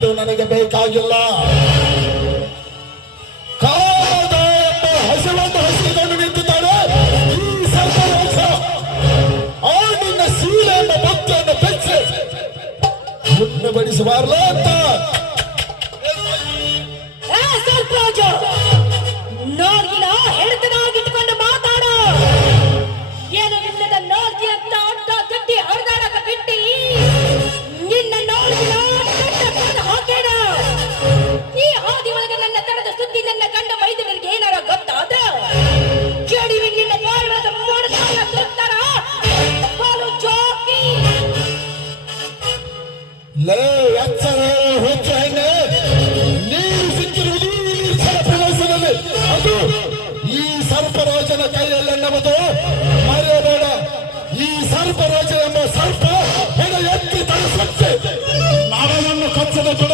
ನನಗೆ ಬೇಕಾಗಿಲ್ಲ. ಕಾದ ಎಂಬ ಹಸಿವನ್ನು ಹಸಿಕೊಂಡು ನಿಂತಿದ್ದಾಳೆ ಈ ಸರ್ಪವಂಶ. ಆ ನಿನ್ನ ಸೀಲೆ ಎಂಬ ಭಕ್ತಿಯನ್ನು ಬೆಚ್ಚಿ ಮುನ್ನ ಬಡಿಸಬಾರಲ್ಲ ಅಂತ ಸರ್ಪರಾಜ